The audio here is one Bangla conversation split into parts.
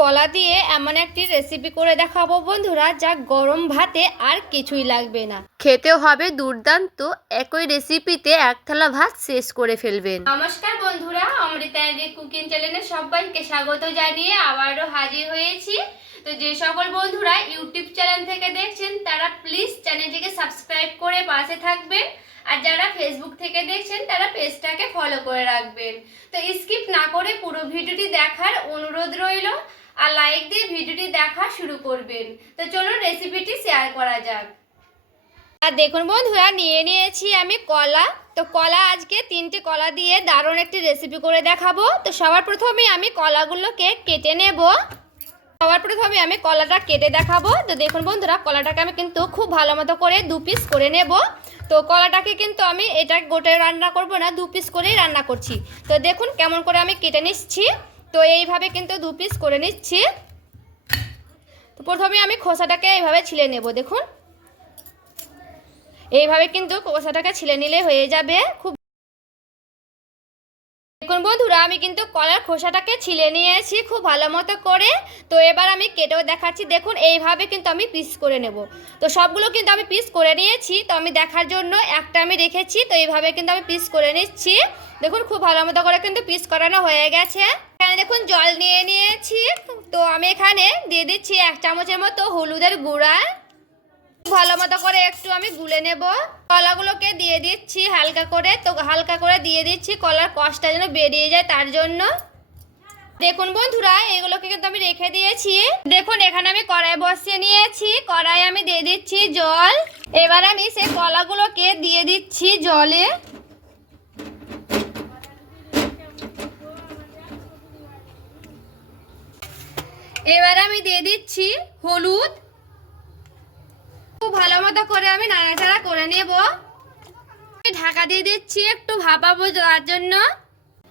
কলা দিয়ে এমন একটি রেসিপি করে দেখাবো বন্ধুরা যা গরম ভাতে আর কিছুই লাগবে না। খেতেও হবে দুর্দান্ত একই রেসিপিতে এক থালা ভাত শেষ করে ফেলবেন। নমস্কার বন্ধুরা অমৃতা কুকিং চ্যানেলে সবাইকে স্বাগত জানিয়ে আবারও হাজির হয়েছি। তো যে সকল বন্ধুরা ইউটিউব চ্যানেল থেকে দেখছেন, তারা প্লিজ চ্যানেলটিকে সাবস্ক্রাইব করে পাশে থাকবেন। আর যারা ফেসবুক থেকে দেখছেন, তারা পেজটাকে ফলো করে রাখবেন। তো স্কিপ না করে পুরো ভিডিওটি দেখার অনুরোধ রইল, আর লাইক দিয়ে ভিডিওটি দেখা শুরু করবেন। তো চলুন রেসিপিটি শেয়ার করা যাক। আর দেখুন বন্ধুরা, নিয়ে নিয়েছি আমি কলা। তো কলা আজকে তিনটে কলা দিয়ে দারুণ একটি রেসিপি করে দেখাবো। তো সবার প্রথমে আমি কলাগুলোকে কেটে নেব। সবার প্রথমে আমি কলাটা কেটে দেখাবো। তো দেখুন বন্ধুরা, কলাটাকে আমি কিন্তু খুব ভালো মতো করে দু পিস করে নেব। তো কলাটাকে কিন্তু আমি এটা গোটে রান্না করব না, দু পিস করেই রান্না করছি। তো দেখুন কেমন করে আমি কেটে নিচ্ছি। তো এইভাবে কিন্তু দু পিস করে নিচ্ছি। তো প্রথমে আমি খোসাটাকে এইভাবে ছিলে নেব, দেখুন। এইভাবে কিন্তু খোসাটাকে ছিলে নিলে হয়ে যাবে। খুব আমি কিন্তু কলার খোসাটাকে ছিলে নিয়েছি খুব ভালো মতো করে। তো এবার আমি কেটেও দেখাচ্ছি। দেখুন, এইভাবে কিন্তু আমি পিস করে নেব। তো সবগুলো কিন্তু আমি পিস করে নিয়েছি। তো আমি দেখার জন্য একটা আমি রেখেছি। তো এইভাবে কিন্তু আমি পিস করে নিচ্ছি। দেখুন, খুব ভালো মতো করে কিন্তু পিস করানো হয়ে গেছে। এখানে দেখুন, জল নিয়ে নিয়েছি। তো আমি এখানে দিয়ে দিচ্ছি এক চামচের মতো হলুদের গুঁড়া। মতো করে একটু আমি গুলে নেব। কলাগুলোকে দিয়ে দিচ্ছি হালকা করে। তো হালকা করে দিয়ে দিচ্ছি, কলার কষটা যেন বেরিয়ে যায় তার জন্য। দেখুন বন্ধুরা, এগুলোকে কিন্তু আমি রেখে দিয়েছি। দেখুন, এখানে আমি কড়াই বসিয়ে নিয়েছি। কড়াই আমি দিয়ে দিচ্ছি জল। এবার আমি সেই কলাগুলোকে দিয়ে দিচ্ছি জলে। এবার আমি দিয়ে দিচ্ছি হলুদ। খুব ভালো মতো করে আমি নাড়াচাড়া করে নেব। ঢাকা দিয়ে দিচ্ছি একটু ভাপাবো যাওয়ার জন্য।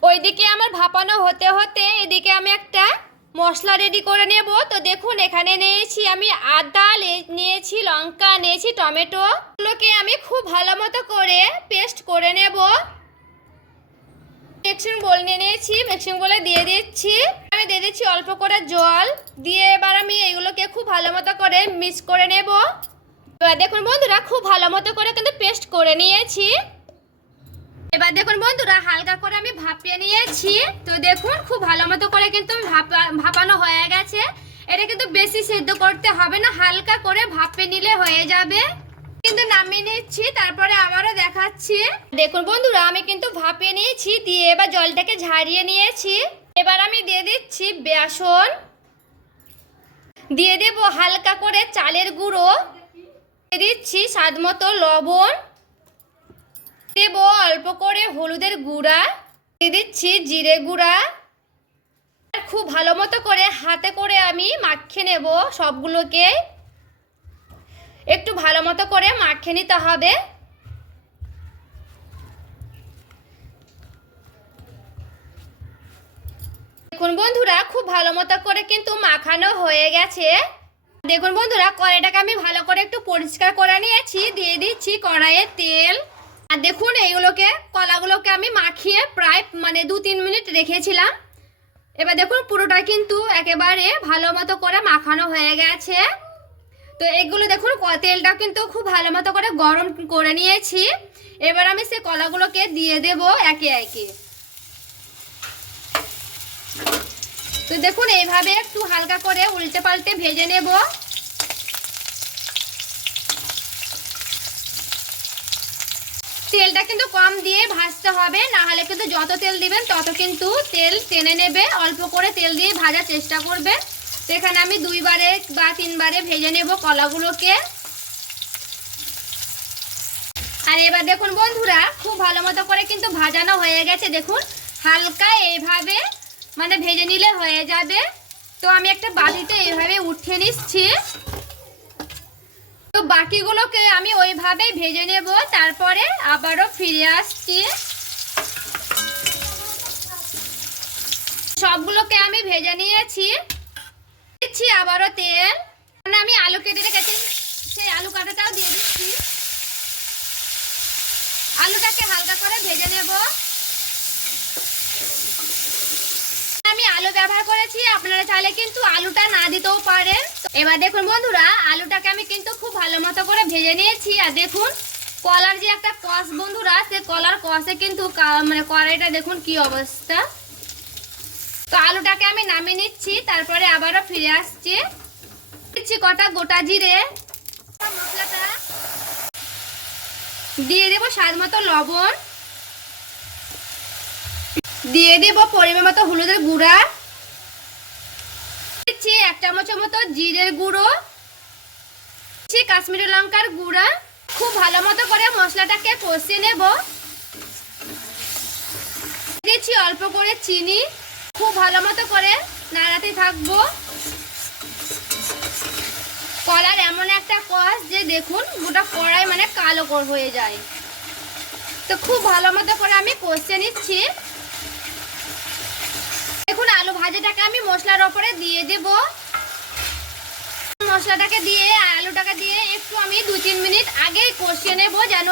ওইদিকে আমার ভাপানো হতে হতে এদিকে আমি একটা মশলা রেডি করে নেব। তো দেখুন, এখানে নিয়েছি আমি আদা নিয়েছি লঙ্কা, নিয়েছি টমেটো। এগুলোকে আমি খুব ভালো মতো করে পেস্ট করে নেব। মিক্সিং বোল নিয়ে নিয়েছি মিক্সিং বলে দিয়ে দিচ্ছি। আমি দিয়ে দিচ্ছি অল্প করে জল। দিয়ে এবার আমি এগুলোকে খুব ভালো মতো করে মিক্স করে নেব। এবার দেখুন বন্ধুরা, খুব ভালো মতো করে কিন্তু পেস্ট করে নিয়েছি। এবার দেখুন বন্ধুরা, হালকা করে আমি ভাপিয়ে নিয়েছি। তো দেখুন, খুব ভালো মতো করে কিন্তু ভাপা, ভাপানো হয়ে গেছে। এটা কিন্তু বেশি সেদ্ধ করতে হবে না, হালকা করে ভাপে নিলে হয়ে যাবে। কিন্তু নামিয়ে নিচ্ছি, তারপরে আবারও দেখাচ্ছি। দেখুন বন্ধুরা, আমি কিন্তু ভাপিয়ে নিয়েছি, দিয়ে এবার জলটাকে ঝারিয়ে নিয়েছি। এবার আমি দিয়ে দিচ্ছি বেসন। দিয়ে দেব হালকা করে চালের গুঁড়ো। দিয়ে দিচ্ছি স্বাদ মতো লবণ। দেব অল্প করে হলুদের গুঁড়া। দিয়ে দিচ্ছি জিরে গুঁড়া। খুব ভালো মতো করে হাতে করে আমি মাখিয়ে নেব সবগুলোকে। একটু ভালো মতো করে মাখিয়ে নিতে হবে। দেখুন বন্ধুরা, খুব ভালো মতো করে কিন্তু মাখানো হয়ে গেছে। দেখুন বন্ধুরা, কড়াইটাকে আমি ভালো করে একটু পরিষ্কার করে নিয়েছি, দিয়ে দিচ্ছি কড়াইয়ে তেল। আর দেখুন, এইগুলোকে, কলাগুলোকে আমি মাখিয়ে প্রায় মানে দু তিন মিনিট রেখেছিলাম। এবার দেখুন, পুরোটা কিন্তু একেবারে ভালো মতো করে মাখানো হয়ে গেছে। তো এগুলো দেখুন তেলটা কিন্তু খুব ভালো মতো করে গরম করে নিয়েছি। এবার আমি সেই কলাগুলোকে দিয়ে দেব একে একে। তো দেখুন, এইভাবে একটু হালকা করে উল্টে পাল্টে ভেজে নেব। তেলটা কিন্তু কম দিয়ে ভাজতে হবে, না হলে কিন্তু যত তেল দিবেন তত কিন্তু তেল টেনে নেবে। অল্প করে তেল দিয়ে ভাজার চেষ্টা করবেন। তো এখানে আমি দুইবারে বা তিনবারে ভেজে নেব কলাগুলোকে। আর এবার দেখুন বন্ধুরা, খুব ভালো মতো করে কিন্তু ভাজানো হয়ে গেছে। দেখুন, হালকা এইভাবে মানে ভেজে নিলে হয়ে যাবে। তো আমি একটা বাটিতে এইভাবে উঠিয়ে নিচ্ছি। তো বাকিগুলোকে আমি ওইভাবে ভেজে নেব, তারপরে আবারও ফিরে আসছি। সবগুলোকে আমি ভেজে নিয়েছি। দিচ্ছি আবারও তেল। মানে আমি আলু কেটে রেখেছি, সেই আলু কাটাটাও দিয়ে দিচ্ছি। আলুটাকে হালকা করে ভেজে নেব। আমি আলু ব্যবহার করেছি, আপনারা চাইলে কিন্তু আলুটা না দিতেও পারেন। এবার দেখুন বন্ধুরা, আলুটাকে আমি কিন্তু খুব ভালো মতো করে ভেজে নিয়েছি, আর দেখুন, কলার যে একটা কষ বন্ধুরা, সে কলার কষে কিন্তু মানে কড়াইটা দেখুন কি অবস্থা। তো আলুটাকে আমি নামিয়ে নিচ্ছি, তারপরে আবারও ফিরে আসছি। দিচ্ছি কটা গোটা জিরে। মশলাটা দিয়ে দেবো স্বাদ মতো লবণ। দিয়ে দেবো পরিমাণ মতো হলুদের গুঁড়া। দিচ্ছি এক চামচের মতো জিরের গুঁড়ো। দিচ্ছি কাশ্মীরি লঙ্কার গুঁড়া। খুব ভালো মতো করে মশলাটাকে কষিয়ে নেব। দিচ্ছি অল্প করে চিনি। খুব ভালো মতো করে নাড়াতে থাকব। কলার এমন একটা কষ যে দেখুন, গোটা কড়াই মানে কালো কর হয়ে যায়। তো খুব ভালো মতো করে আমি কষিয়ে নিচ্ছি। ভাজাটাকে আমি মশলার ওপরে দিয়ে দেব। মশলাটাকে দিয়ে, আলুটাকে দিয়ে একটু আমি দু তিন মিনিট আগে কষিয়ে নেব যেন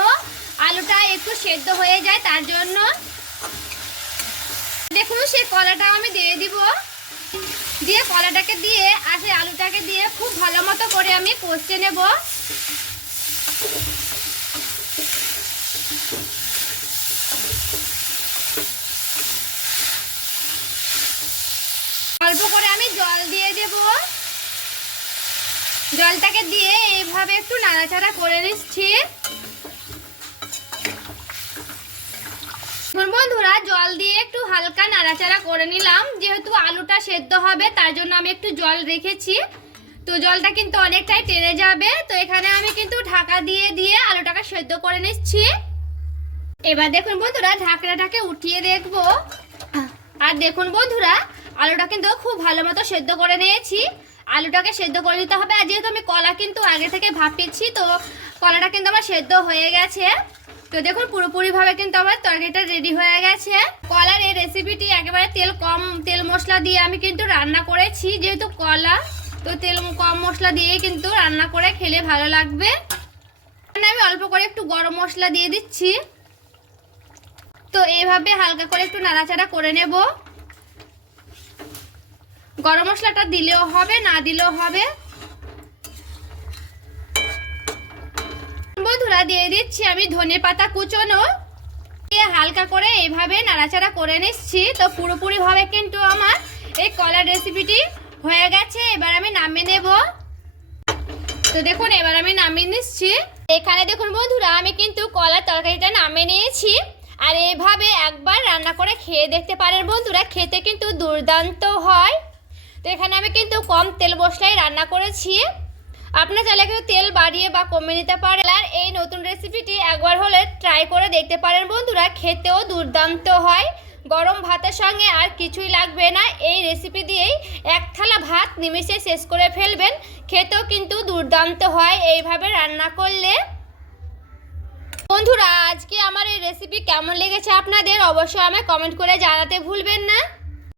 আলুটা একটু সেদ্ধ হয়ে যায়, তার জন্য। দেখুন, সেই কলাটা আমি দিয়ে দিব। দিয়ে কলাটাকে দিয়ে, আর সেই আলুটাকে দিয়ে খুব ভালো মতো করে আমি কষিয়ে নেব অল্প করে আমি জল দিয়ে দেব জলটাকে দিয়ে এইভাবে একটু নাড়াচাড়া করে নিচ্ছি। বন্ধুরা, জল দিয়ে একটু হালকা নাড়াচাড়া করে নিলাম। যেহেতু আলুটা সেদ্ধ হবে, তার জন্য আমি একটু জল রেখেছি। তো জলটা কিন্তু অনেকটাই টেনে যাবে। তো এখানে আমি কিন্তু ঢাকা দিয়ে দিয়ে আলুটাকে সেদ্ধ করে নিচ্ছি। এবার দেখুন বন্ধুরা, ঢাকনাটাকে উঠিয়ে দেখব। আর দেখুন বন্ধুরা, আলুটা কিন্তু খুব ভালো মতো সেদ্ধ করে নিয়েছি। আলুটাকে সেদ্ধ করে নিতে হবে। আর যেহেতু আমি কলা কিন্তু আগে থেকে ভাপিয়েছি, তো কলাটা কিন্তু আমার সেদ্ধ হয়ে গেছে। তো দেখুন, পুরোপুরিভাবে কিন্তু আমার তরকারিটা রেডি হয়ে গেছে। কলার এই রেসিপিটি একেবারে তেল কম, তেল মশলা দিয়ে আমি কিন্তু রান্না করেছি, যেহেতু কলা, তো তেল কম মশলা দিয়ে কিন্তু রান্না করে খেলে ভালো লাগবে। আমি অল্প করে একটু গরম মশলা দিয়ে দিচ্ছি। তো এইভাবে হালকা করে একটু নাড়াচাড়া করে নেব। গরম মশলাটা দিলেও হবে, না দিলেও হবে। বন্ধুরা, দিয়ে দিচ্ছি আমি ধনে পাতা কুচনো। দিয়ে হালকা করে এইভাবে নাড়াচাড়া করে নিচ্ছি। তো পুরোপুরি ভাবে কিন্তু আমার এই কলার রেসিপিটি হয়ে গেছে। এবার আমি নামিয়ে নেব। তো দেখুন, এবার আমি নামিয়ে নিচ্ছি। এখানে দেখুন বন্ধুরা, আমি কিন্তু কলার তরকারিটা নামিয়ে নিয়েছি। আর এইভাবে একবার রান্না করে খেয়ে দেখতে পারেন বন্ধুরা, খেতে কিন্তু দুর্দান্ত হয়। তো এখানে আমি কিন্তু কম তেল মশলাই রান্না করেছি। আপনার চাইলে কিন্তু তেল বাড়িয়ে বা কমিয়ে নিতে পারেন। আর এই নতুন রেসিপিটি একবার হলে ট্রাই করে দেখতে পারেন বন্ধুরা, খেতেও দুর্দান্ত হয়। গরম ভাতের সঙ্গে আর কিছুই লাগবে না। এই রেসিপি দিয়েই এক থালা ভাত নিমিশে শেষ করে ফেলবেন। খেতেও কিন্তু দুর্দান্ত হয় এইভাবে রান্না করলে। বন্ধুরা, আজকে আমার এই রেসিপি কেমন লেগেছে আপনাদের অবশ্যই আমায় কমেন্ট করে জানাতে ভুলবেন না।